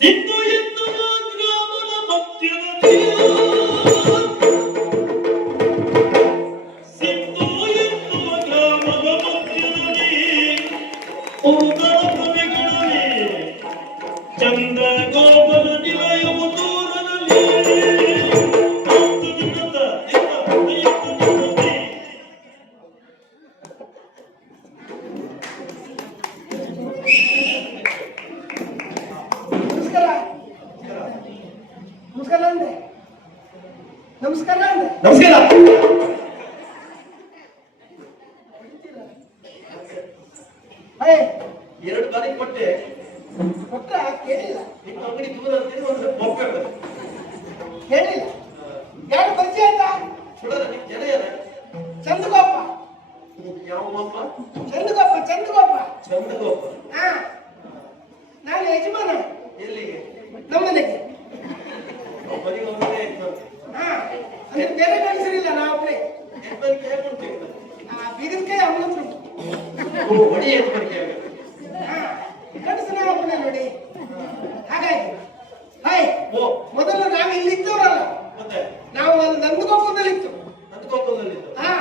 ಸಿದ್ದು ಎನ್ನುವ ಗ್ರಾಮದ ಮಧ್ಯದಲ್ಲಿ ಸಿದ್ದು ಎನ್ನುವ ಗ್ರಾಮದ ಮಧ್ಯದಲ್ಲಿ ಸುಂದರ ಕವಿಗಳಲ್ಲಿ ಚಂದ ಗೋಪನ ನಿಲಯವು ದೂರದಲ್ಲಿ ನಮಸ್ಕಾರ. ಎರಡು ಬಾರಿ ಕೊಟ್ಟೆ ಕೇಳಿಲ್ಲ. ನಿಮ್ಮ ಅಂಗಡಿ ದೂರ ಅಂತೇಳಿ ಒಂದು ಬೊಬ್ಬೆ ಕೇಳಿಲ್ಲ. ಯಾರು ಪರಿಚಯ ಆಯ್ತಾ? ಸುಡರ ನಿಮ್ ಜನ ಯಾರ? ಚಂದಗೋಪ. ಯಾವ ಒಬ್ಬ? ಚಂದಗೋಪ. ಹಾ, ನಾನು ಯಜಮಾನ. ಎಲ್ಲಿಗೆ? ನಮ್ಮನೆಗೆ. ಮನೆಗೆ ಒಂದೇ ಯಜಮಾನ. ಹಾ, ಅಂದ್ರೆ ಬೇರೆ ಗಂಡಸರಿಲ್ಲ, ನಾ ಒಬ್ಬನೇ. ಯಜಮಾನಿಕೆ ಹೇಗೆ ಉಂಟು? ಬೀಗದಕಾಯಿ ಅವನ ಹತ್ರ ಉಂಟು. ಒಡಿ ಯಜಮಾನಿಕೆ ಆಗುತ್ತೆ. ಹಾ, ಗಂಡಸನ ಒಬ್ಬನೇ ನೋಡಿ. ಹಾಗಾಗಿ ಹಾಯ್, ಮೊದಲು ನಾವು ಇಲ್ಲಿ ಇದ್ದವರಲ್ಲ, ಮತ್ತೆ ನಾವು ಒಂದು ನಂದಗೋಪದಲ್ಲಿತ್ತು. ಹಾ,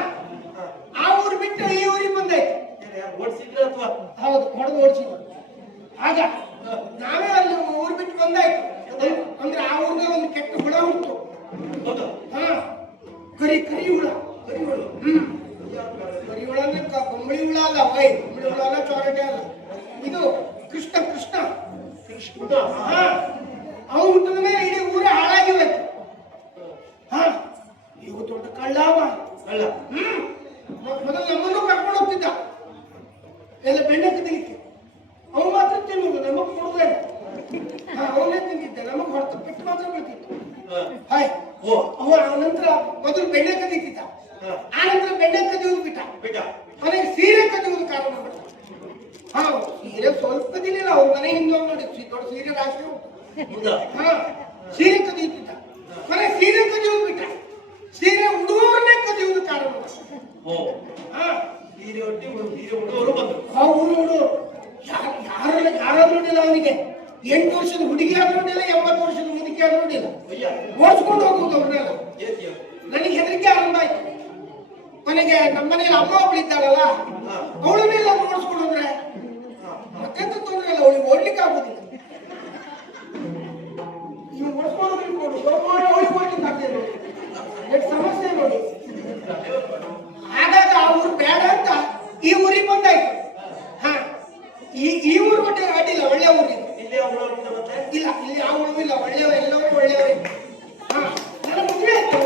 ಆ ಊರು ಬಿಟ್ಟು ಈ ಊರಿಗೆ ಬಂದಾಯ್ತು. ಓಡಿಸಿದ್ರ ಅಥವಾ? ಹೌದು, ಹೊಡೆದು ಓಡಿಸಿದ್ರು. ಆಗ ನಾವೇ ಅಲ್ಲಿ ಊರು ಬಿಟ್ಟು ಬಂದಾಯ್ತು. ಅಂದ್ರೆ ಆ ಊರಿಗೆ ಒಂದು ಕೆಟ್ಟ ಹುಳ ಉಂಟು. ಹಾ, ಕರಿ ಹುಳ. ಕರಿ ಹುಳ ಅಂದ್ರೆ ಕಂಬಳಿ ಹುಳ ಅಲ್ಲ, ಕಂಬಳಿ ಹುಳ ಅಲ್ಲ, ಚೋರಟೆ ಅಲ್ಲ. ಇದು ಕೃಷ್ಣ. ಹಾ, ಅವನು ಹುಟ್ಟಿದ ಮೇಲೆ ಇಡೀ ಊರ ಹಾಳಾಗಿ ಹೋಯ್ತು. ಹಾ, ಇವು ದೊಡ್ಡ ಕಳ್ಳಾವ. ಮೊದಲು ನಮ್ಮನ್ನು ಕರ್ಕೊಂಡು ಹೋಗ್ತಿದ್ದ ಎಲ್ಲ ಬೆಣ್ಣೆ ತಿನ್ನಲಿಕ್ಕೆ. ಅವನು ಮಾತ್ರ ತಿನ್ನುವುದು, ನಮಗ್ ಕೊಡುದೇ. ಅವನೇ ತಿಂದಿದ್ದ, ನಮಗ್ ಹೊರತು ಪೆಟ್ಟು ಮಾತ್ರ ಬೀಳ್ತಿತ್ತು. ಹಾಯ್, ನಂತರ ಮೊದಲು ಬೆಣ್ಣೆ ಕದೀತಿದ್ದ, ಆ ನಂತರ ಬೆಣ್ಣೆ ಕದಿಯುವುದು ಬಿಟ್ಟ. ಅವನಿಗೆ ಸೀರೆ ಕದಿಯುವುದು ಕಾರಣ ಮಾಡ್ತ. ಹಾ, ಸೀರೆ ಸ್ವಲ್ಪ ದಿನ ಅವ್ರ ಮನೆ ಹಿಂದೆ ನೋಡಿ ದೊಡ್ಡ ಸೀರೆ ರಾಶಿ ಉಂಟು. ಹಾ, ಸೀರೆ ಕದಿಯುತ್ತಿದ್ದ, ಕೊನೆ ಸೀರೆ ಕದಿಯುವುದು ಬಿಟ್ಟ. ಸೀರೆ ಉಡುವವರನ್ನೇ ಕದಿಯುವುದು ಕಾರಣ. ಹಾ, ಸೀರೆ ಉಡುವವರು ಬಂದರು. ಉಡುವವರು ಯಾರಾದ್ರೂ ನೋಡಿಲ್ಲ ಅವನಿಗೆ. 8 ವರ್ಷದ ಹುಡುಗಿ ಆದ್ರೂ ನೋಡಿಲ್ಲ, 80 ವರ್ಷದ ಮುದುಕಿ ಆದ್ರೂ ನೋಡಿಲ್ಲ. ಓಡಿಸ್ಕೊಂಡು ಹೋಗುವುದು ಅವ್ರನ್ನೆಲ್ಲ. ನನಗೆ ಹೆದರಿಕೆ ಆರಂಭ ಆಯ್ತು. ಕೊನೆಗೆ ನಮ್ಮನೇಲಿ ಅಮ್ಮ ಒಬ್ಬಳಿದ್ದಾಳಲ್ಲ, ಅವಳನ್ನೆಲ್ಲ ಓಡಿಸ್ಕೊಂಡು ಹೋದ್ರೆ ಮತ್ತೆಂತ ತೊಂದರೆ ಇಲ್ಲ, ಅವಳಿಗೆ ಓಡ್ಲಿಕ್ಕೆ ಆಗೋದಿಲ್ಲ. ಇವ್ ಓಡಿಸ್ಕೊಂಡು ಓಡ್ಲಿಕ್ಕೆ ಆಗ್ತದೆ ನೋಡಿ, ಎಷ್ಟು ಸಮಸ್ಯೆ ನೋಡಿ. ಹಾಗಾಗಿ ಆ ಊರು ಬೇಡ ಅಂತ ಈ ಊರಿಗೆ ಬಂದಾಯ್ತು. ಹಾ, ಈ ಊರು ಒಟ್ಟೆ ಅಡ್ಡಿಲ್ಲ, ಒಳ್ಳೆ ಊರಿದೆ. ಇಲ್ಲ, ಇಲ್ಲಿ ಯಾವ ಊರು ಇಲ್ಲ, ಒಳ್ಳೆಯವ, ಎಲ್ಲವೂ ಒಳ್ಳೆಯವರೇ. ಹಾ, ನನ್ನ ಮದುವೆ ಆಯ್ತು.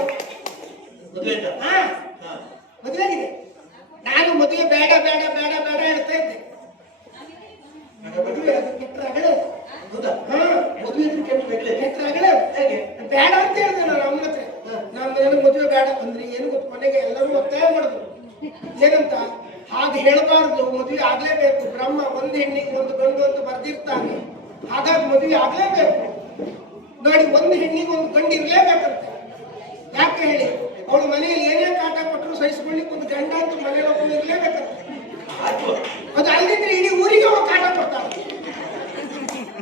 ಹಾ, ಮದುವೆ ಆಗಿದೆ. ನಾನು ಮದುವೆ ಬೇಡ ಹೇಳ್ತಾ ಇದ್ದೆ. ಮದುವೆ ಕೆಟ್ಟ ರಗಳೆ. ಹಾ, ಮದುವೆ ಕೆಟ್ಟ ರಗಳೆ. ಬೇಡ ಅಂತ ಹೇಳಿದೆ ನಾನು ಅಮ್ಮನ ಹತ್ರ. ನನಗೆ ಮದುವೆ ಬೇಡ ಅಂದ್ರೆ ಏನು ಗೊತ್ತು, ಮನೆಗೆ ಎಲ್ಲರೂ ಒತ್ತಾಯ ಮಾಡಿದ್ರು. ಏನಂತ? ಹಾಗೆ ಹೇಳಬಾರ್ದು, ಮದುವೆ ಆಗ್ಲೇಬೇಕು. ಬ್ರಹ್ಮ ಒಂದು ಹೆಣ್ಣಿಗೆ ಒಂದು ಗಂಡು ಅಂತ ಬರ್ದಿರ್ತಾನೆ. ಹಾಗಾಗಿ ಮದುವೆ ಆಗ್ಲೇಬೇಕು ನೋಡಿ. ಒಂದು ಹೆಣ್ಣಿಗೆ ಒಂದು ಗಂಡು ಇರ್ಲೇಬೇಕಂತೆ. ಯಾಕೆ ಹೇಳಿ? ಅವಳು ಮನೆಯಲ್ಲಿ ಏನೇ ಕಾಟ ಕೊಟ್ಟರು ಸಹಿಸ್ಕೊಳ್ಳಿಕ್ಕೆ ಒಂದು ಗಂಡ ಅಂತ ಮನೆಯಲ್ಲಿ ಒಬ್ಬರು ಇರ್ಲೇಬೇಕಂತೆ. ಅದು ಅಲ್ಲಿದ್ರೆ ಇಡೀ ಊರಿಗೆ ಅವಳು ಕಾಟ ಕೊಡ್ತಾಳೆ.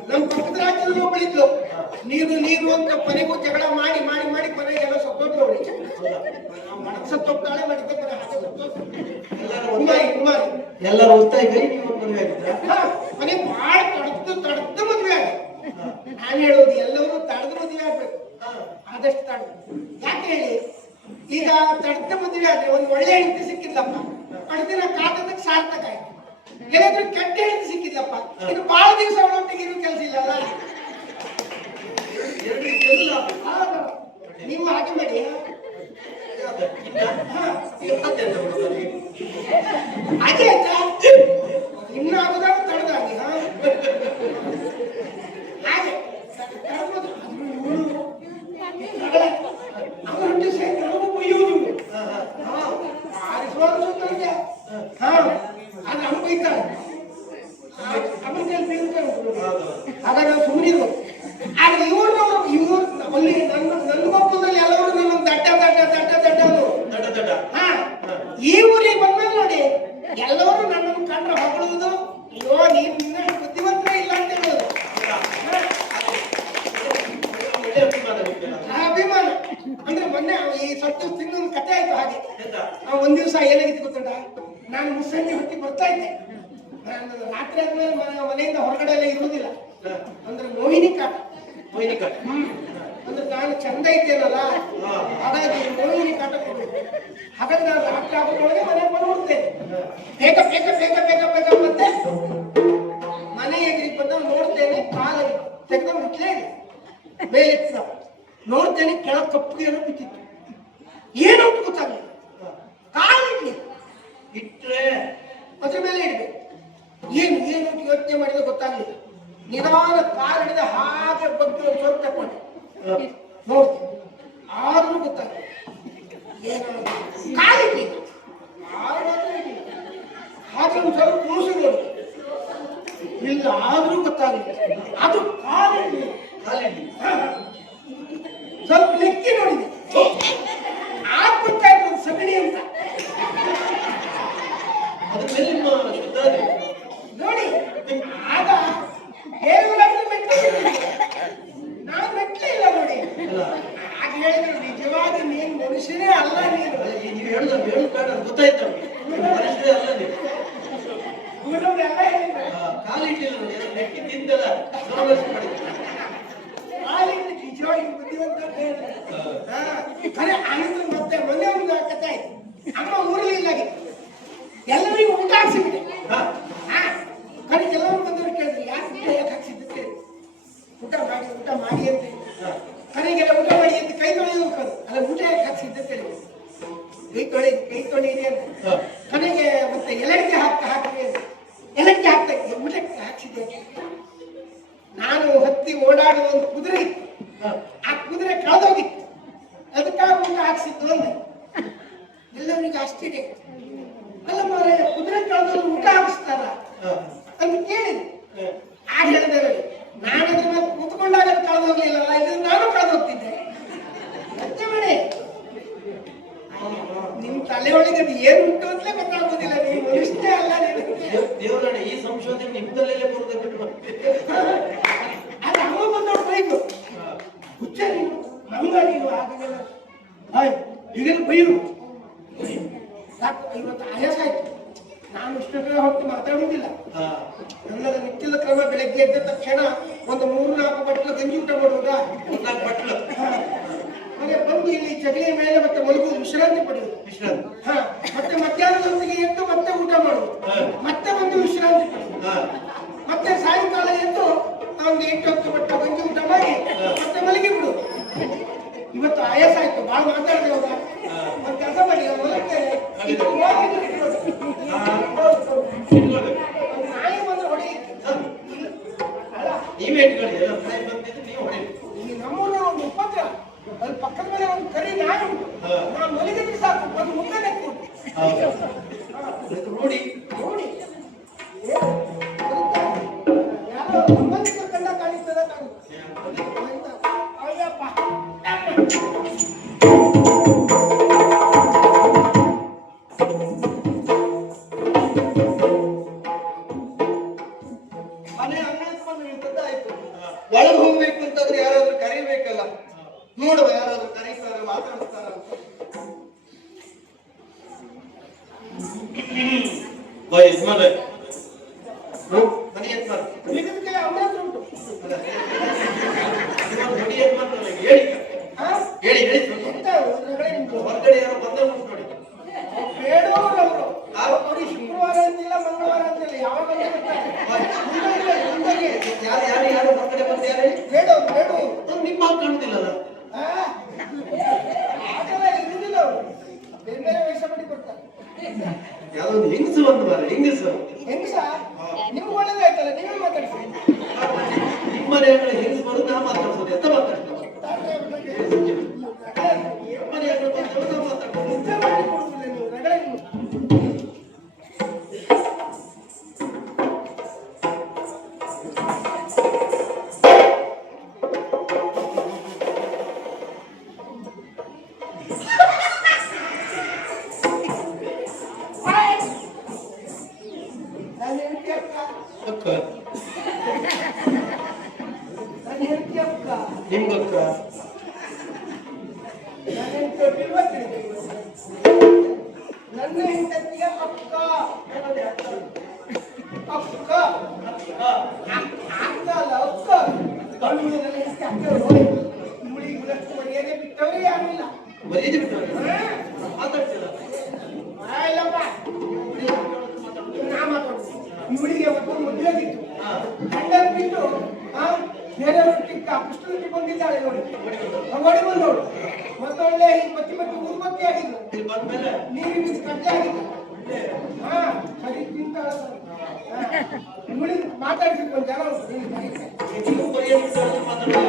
ನಮ್ಮ ಪಕ್ಕದ ರಾಜ್ಯದಲ್ಲಿ ಒಬ್ಬಳಿದ್ಲು, ನೀರು ಅಂತ ಕೊನೆಗೂ ಜಗಳ ಮಾಡಿ ಕೊನೆಗೆಲ್ಲ ಸತ್ತೋಗ್ತಾಳೆ. ಸತ್ತೋಗ್ತಾಳೆ ಎಲ್ಲರೂ ಒತ್ತಾಗಿ ಮನೆ ಬಹಳ ತಡದ್ದು ಮದುವೆ ಆಗ. ನಾನು ಹೇಳೋದು ಎಲ್ಲರೂ ತಡೆದು ಮದುವೆ ಆಗ್ಬೇಕು, ಆದಷ್ಟು ತಡೆದು. ಯಾಕೆ ಹೇಳಿ? ಈಗ ತಡೆದ ಮದುವೆ ಆದ್ರೆ ಒಂದು ಒಳ್ಳೆ ಹೆಂಡತಿ ಸಿಕ್ಕಿದ್ಲಪ್ಪ, ಪಡೆದಿನ ಕಾದದಕ್ಕೆ ಸಾರ್ಥಕ ಆಯ್ತು. ಏನಾದ್ರೂ ಕೆಟ್ಟ ಹೆಂಡತಿ ಸಿಕ್ಕಿದ್ಲಪ್ಪ, ಇನ್ನು ಬಹಳ ದಿವಸ ಅವಳೊಟ್ಟಿಗೆ ಇರೋ ಕೆಲಸ ಇಲ್ಲಲ್ಲ. ನೀವು ಹಾಗೆ ಮಾಡಿ. ಹಾಗೆ ಆಯ್ತಾ? ಇನ್ನು ಆಗುದಾಗ ತಡೆದಾಗಿ. ಹಾಗೆ ಅವರೊಟ್ಟಿಗೆ ಸೇರಿ ನಮಗೂ ಬೈಯುವುದು. ಆರಿಸುವಾಗ ಸುತ್ತಂತೆ. ಹಾ, ಅದು ನಮ್ಮ ಬೈತಾರೆ. ಹಾಗಾಗಿ ನಾವು ಸುಮ್ಮನಿರು. ಆದ್ರೆ ಇವರು ಅಲ್ಲಿ ನನ್ನ ಮಕ್ಕಳಲ್ಲಿ ಎಲ್ಲರೂ ನನ್ನೊಂದು ದಡ್ಡ. ಹಾ, ಈ ಊರಿಗೆ ಬಂದ್ಮೇಲೆ ನೋಡಿ ಎಲ್ಲರೂ ನನ್ನನ್ನು ಕಂಡ್ರೆ ಹೊಗಳುವುದು. ಅಯ್ಯೋ, ನೀನು ಇನ್ನಷ್ಟು ಬುದ್ಧಿವಂತರೇ ಇಲ್ಲ ಅಂತ ಹೇಳೋದು. ಸ್ವಲ್ಪ ದಿವಸ ತಿನ್ನೊಂದು ಕಥೆ ಆಯ್ತು ಹಾಗೆ. ಎಂತ? ಒಂದ್ ದಿವಸ ಏನಾಗಿತ್ತು ಗೊತ್ತುಂಟ, ನಾನು ಮುಸ್ಸಂಜೆ ಹೊತ್ತಿ ಬರ್ತಾ ಇದ್ದೆ. ನಾನು ರಾತ್ರಿ ಆದ್ಮೇಲೆ ಮನೆಯಿಂದ ಹೊರಗಡೆ ಎಲ್ಲ ಇರುವುದಿಲ್ಲ, ಅಂದ್ರೆ ಮೋಹಿನಿ ಕಾಟ. ಮೊಯ್ನಿ ಕಾಟ. ಅಂದ್ರೆ ನಾನು ಚಂದ ಇದ್ದೇನಲ್ಲ, ಹಾಗಾಗಿ ಮೋಹಿನಿ ಕಾಟ ಕೊಡ್ಬೇಕು. ಹಾಗಾಗಿ ನಾನು ರಾತ್ರಿ ಆಗೋದ್ರೊಳಗೆ ಮನೆಗೆ ಬಂದ್ಬಿಡ್ತೇನೆ. ಬೇಗ ಬೇಗ ಬೇಗ ಬೇಗ ಬೇಗ ಮತ್ತೆ ಮನೆ ಎದುರಿಗೆ ಬಂದ ನೋಡ್ತೇನೆ, ಕಾಲ ತೆಗೆದ ಇಟ್ಲೇ ಇದೆ ಮೇಲೆ ನೋಡ್ತೇನೆ, ಕೆಳ ಕಪ್ಪು ಏನೋ ಬಿದ್ದಿತ್ತು. ಏನು ಅಂತ ಗೊತ್ತಾಗಲಿಲ್ಲ. ಕಾಲಿಡ್ಲಿ ಇಟ್ರೆ ಅದ್ರ ಮೇಲೆ ಇಡ್ಬೇಕು. ಏನು ಏನು ಅಂತ ಯೋಚನೆ ಮಾಡಿದ್ರೆ ಗೊತ್ತಾಗ್ಲಿಲ್ಲ. ನಿಧಾನ ಕಾಲು ಹಿಡಿದ ಹಾಗೆ ಬಗ್ಗೆ ಒಂದು ಸ್ವಲ್ಪ ತಕೊಂಡೆ ನೋಡ್ತೇನೆ, ಆದ್ರೂ ಗೊತ್ತಾಗಲಿಲ್ಲ. ಏನು ಕಾಲಿಡ್ಲಿ ಆದ್ರೆ ಒಂದು ಸ್ವಲ್ಪ ಕೂಸು ನೋಡಿ ಇಲ್ಲ, ಆದ್ರೂ ಗೊತ್ತಾಗಲಿಲ್ಲ. ಅದು ಕಾಲಿಡ್ಲಿ ಸ್ವಲ್ಪ ಲೆಕ್ಕಿ ನೋಡಿದೆ, ಆಗ ಗೊತ್ತಾಯ್ತು ಒಂದು ಸಗಣಿ ಅಂತ. ಅದ್ರ ಮೇಲೆ ನಿಮ್ಮ ಶುದ್ಧ ನೋಡಿ ಆಗ ಹೇಳುವುದಾದ್ರೆ ನಾನು ಮೆಟ್ಟಲೇ ಇಲ್ಲ ನೋಡಿ. ಆಗ ಹೇಳಿದ್ರು ನಿಜವಾಗಿ ನೀನು ಮನುಷ್ಯನೇ ಅಲ್ಲ, ನೀನು ನೀವು ಹೇಳುದು ಬೇಡ ಗೊತ್ತಾಯ್ತು ನಮ್ಗೆ. ಮನುಷ್ಯರೇ ಅಲ್ಲ ನೀವು. ಊರವ್ರೆಲ್ಲ ಹೇಳಿದ್ರು ಕಾಲಿಟ್ಟಿಲ್ಲ ನೋಡಿ, ನೆಟ್ಟಿ ತಿಂದಲ್ಲ ನೋಡೋಷ್ಟು ಮಾಡಿದ್ರು. ಕಾಲಿಟ್ಟು ನಿಜವಾಗಿ ಬುದ್ಧಿವಂತ ಅಂತ ಹೇಳಿದ್ರು. ಖರೆ ಆನಂತರ ಮತ್ತೆ ಮೊನ್ನೆ ಒಂದು ಕಥೆ ಆಯ್ತು. ಅಮ್ಮ ಊರಲ್ಲಿ ಇಲ್ಲಾಗಿತ್ತು, ಎಲ್ಲರಿಗೂ ಊಟ ಹಾಕ್ಸಿಬಿಟ್ಟೆ. ಖರೆ ಕೆಲವರು ಬಂದವರು ಕೇಳಿದ್ರು, ಯಾಕೆ ಊಟ ಯಾಕೆ ಹಾಕ್ಸಿದ್ದು ಕೇಳಿ. ಊಟ ಮಾಡಿ ಅಂತ ಕರೆಗೆಲ್ಲ ಊಟ ಮಾಡಿ ಅಂತ ಕೈ ತೊಳೆಯೋದು ಕರು ಅಲ್ಲ, ಊಟ ಯಾಕೆ ಹಾಕ್ಸಿದ್ದು ಕೇಳಿ. ಕೈ ತೊಳೆಯಿರಿ ಅಂತ ಕನೆಗೆ ಮತ್ತೆ ಎಲಕ್ಕೆ ಹಾಕಿ ಎಲಕ್ಕೆ ಹಾಕ್ತಾ ಇದ್ದೆ, ಊಟಕ್ಕೆ ಹಾಕ್ಸಿದ್ದೆ. ನಾನು ಹತ್ತಿ ಓಡಾಡುವ ಒಂದು ಕುದುರೆ ಇತ್ತು, ಆ ಕುದುರೆ ಕಳೆದೋಗಿತ್ತು, ಅದಕ್ಕಾಗಿ ಊಟ ಹಾಕ್ಸಿದ್ದು ಅಂದೆ. ಎಲ್ಲರಿಗೂ ಆಶ್ಚರ್ಯ, ಅಲ್ಲ ಮಾರ ಕುದುರೆ ಕಳೆದೋರು ಊಟ ಹಾಕಿಸ್ತಾರ ಅಂತ ಕೇಳಿದೆ. ಆಗ ಹೇಳಿದೆ ನಾನು ಅದ್ರ ಮೇಲೆ ಕೂತ್ಕೊಂಡಾಗ ಕಳೆದೋಗ್ಲಿಲ್ಲಲ್ಲ, ಇದು ನಾನು ಕಳೆದೋಗ್ತಿದ್ದೆ. ಮತ್ತೆ ಮಾಡಿ ನಿಮ್ ತಲೆ ಒಳಗೆ ಅದು ಏನು ಉಂಟು ಅಂತಲೇ ಗೊತ್ತಾಗೋದಿಲ್ಲ, ನೀವು ಮನುಷ್ಯನೇ ಅಲ್ಲ. ದೇವರಣ್ಣ ಈ ಸಂಶೋಧನೆ ನಿಮ್ದಲ್ಲೇ ಬರುದೇ ಬಿಟ್ಟು ಅದು ಅಮ್ಮ ಬಂದವ್ರು ಬೈದು ಹುಚ್ಚ ನೀನು ಮಂಗ ನೀನು ಆಗಲ್ಲ ಈಗೆಲ್ಲ ಬೈರು. ಇವತ್ತು ಆಯಾಸ ಆಯ್ತು, ನಾನು ಇಷ್ಟೊತ್ತಿಗೆ ಹೊತ್ತು ಮಾತಾಡುವುದಿಲ್ಲ. ನನ್ನ ನಿತ್ಯದ ಕ್ರಮ ಬೆಳಗ್ಗೆ ಎದ್ದ ತಕ್ಷಣ ಒಂದು 3-4 ಬಟ್ಲು ಗಂಜಿ ಊಟ ಮಾಡುವುದಾ, 4 ಬಟ್ಲು ಹಾಗೆ ಬಂದು ಇಲ್ಲಿ ಜಗಲಿಯ ಮೇಲೆ ಮತ್ತೆ ಮಲಗುವುದು, ವಿಶ್ರಾಂತಿ ಪಡೆಯುವುದು. ಮತ್ತೆ ಮಧ್ಯಾಹ್ನದೊಂದಿಗೆ ಎದ್ದು ಮತ್ತೆ ಊಟ ಮಾಡುವುದು, ಮತ್ತೆ ಒಂದು ವಿಶ್ರಾಂತಿ ಪಡೆಯುವುದು, ಮತ್ತೆ ಸಾಯಂಕಾಲ ಎದ್ದು ಒಂದು 8-10 ಬಟ್ಲು ಗಂಜಿ ಊಟ ಮಾಡಿ ಮತ್ತೆ ಮಲಗಿ ಬಿಡುವುದು. ಇವತ್ತು ಆಯಾಸ ಆಯ್ತು, ಭಾಳ ಮಾತಾಡಿದೆ. ಹೋಗ ಒಂದು ಕೆಲಸ ಮಾಡಿ, ಹೊಲಕ್ಕೆ ನಾಯಿ ಬಂದ್ರೆ ಹೊಡಿ. ನೀವೇ ಇಟ್ಕೊಳ್ಳಿ, ಎಲ್ಲ ಮನೆ ಬಂದಿದ್ದು ನೀವು ಹೊಡಿ. ಈ ನಮ್ಮೂರಿನ ಒಂದು ಉಪದ್ರ, ಅಲ್ಲಿ ಪಕ್ಕದ ಮೇಲೆ ಒಂದು ಕರಿ ನಾಯಿ ಉಂಟು, ನಾನು ಮಲಗಿದ್ರೆ ಸಾಕು ಒಂದು ಮುಖ ನೆಕ್ಕು ನೋಡಿ ನೋಡಿ ಯಾರೋ ಸಂಬಂಧಿಕರ ಕಂಡ ಕಾಣಿಸ್ತದ ಅಯ್ಯಪ್ಪ. ಮನೆ ಅನ್ನ ಆಯ್ತು, ಒಳಗೆ ಹೋಗ್ಬೇಕು ಅಂತಂದ್ರೆ ಯಾರಾದ್ರೂ ಕರೀಬೇಕಲ್ಲ. ನೋಡುವ ಯಾರಾದ್ರೂ ಕರೀತಾರೆ, ಮಾತಾಡ್ತಾರ ಅಂತ. ಯಜಮಾನ ಮನೆ ಯಜಮಾನ ಇದಕ್ಕೆ ಅಮೃತ ಉಂಟು. ಮನೆ ಯಜಮಾನ ಹೇಳಿ ಹೇಳಿ ಹೇಳಿ ಎಂತ ಹೊರಗಡೆ ನಿಂತು ಹೊರಗಡೆ ಯಾರೋ ಬಂದ ನೋಡಿ. ಬೇಡವರು ಅವ್ರಿಗೆ ಶುಕ್ರವಾರ ಅಂತಿಲ್ಲ, ಮಂಗಳವಾರ ಅಂತಿಲ್ಲ, ಯಾವಾಗ ಯಾರು ಯಾರು ಯಾರು ಹೊರಗಡೆ ಬಂದು ಯಾರು ಬೇಡವರು ನಿಮ್ಮ ಮಾತು ಕಾಣುದಿಲ್ಲಲ್ಲ. ಆಗಲ್ಲ, ಇರುವುದಿಲ್ಲ. ಅವರು ಬೇರೆ ಬೇರೆ ವೇಷ ಮಾಡಿ ಕೊಡ್ತಾರೆ. ಯಾವ್ದೊಂದು ಹೆಂಗಸು ಒಂದು ಬಾರ ಹೆಂಗಸು ಹೆಂಗಸ ನಿಮ್ಗೆ ಒಳ್ಳೇದಾಯ್ತಲ್ಲ, ನೀವೇ ಮಾತಾಡ್ತೀವಿ. ನಿಮ್ಮ ಮನೆ ಹೆಂಗಸು ಬರೋದು ನಾ ಮಾತಾಡ್ಸೋದು, ಎಂತ ಮಾತಾಡ್ತಾರೆ ಮನೆ ಬಂದವರು ನಾ ಮಾತಾಡ್ಬೋದು. ನಿದ್ದೆ ಮಾಡಿ ಕೊಡುವುದಿಲ್ಲ ನೀವು ರಗಳೆ. ನಾನು ಹೇಳ್ತಿ ಅಕ್ಕ, ನಾನು ಹೇಳ್ತಿ ಅಕ್ಕ. ನಿಮ್ಗಕ್ಕ ನನ್ನ ಹೆಂಡತಿ ನನ್ನ ಹೆಂಡತಿಗೆ ಅಕ್ಕ ಅಕ್ಕ ಅಕ್ಕ ಅಲ್ಲ ಅಕ್ಕ ನನ್ನ ಹೆಂಡತಿ ಅಕ್ಕ ಇವಳಿಗೆ ಇವಳಷ್ಟು ಮರ್ಯಾದೆ ಬಿಟ್ಟವರೇ ಯಾರು ಇಲ್ಲ. ಮರ್ಯಾದೆ ಬಿಟ್ಟವ್ರೆ ಮಾತಾಡ್ತಿಲ್ಲ. ಇಲ್ಲಪ್ಪ ನಾ ಮಾತಾಡ್ತೀನಿ. ಇವಳಿಗೆ ಮತ್ತೊಂದು ಮದುವೆ ಆಗಿತ್ತು, ಗಂಡನ ಬಿಟ್ಟು ಬೇರೆಯವ್ರೊಟ್ಟಿಗೆ ಪುಸ್ತಕಕ್ಕೆ ಬಂದಿದ್ದಾಳೆ ನೋಡಿ, ನೋಡಿ ಬಂದವಳು ಮತ್ತೊಳ್ಳೆ ಈ ಬತ್ತಿ ಊರು ಬತ್ತಿ ಆಗಿದ್ದು, ಇಲ್ಲಿ ಬಂದ್ಮೇಲೆ ನೀರಿನ ಕಟ್ಟೆ ಆಗಿದ್ದು. ಸರಿ ತಿಂತಾಳ ಇವಳಿಗೆ ಮಾತಾಡ್ತಿತ್ತು ಒಂದು ಜನ ಉಂಟು. ನೀವು ಮರ್ಯಾದೆ ಬಿಟ್ಟವ್ರು ಮಾತಾಡೋದು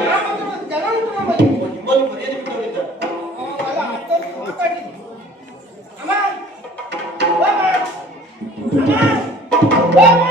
ಜನ ಉಂಟು ನಮ್ಮಲ್ಲಿ. ನಿಮ್ಮಲ್ಲಿ ಮರ್ಯಾದೆ ಬಿಟ್ಟವರಿದ್ದಾರೆ. ಅಲ್ಲ ಅಷ್ಟೊಂದು ಮಾತಾಡಿದ್ದು. ಅಮ್ಮ ಅಮ್ಮ ಅಮ್ಮ ಅಮ್ಮ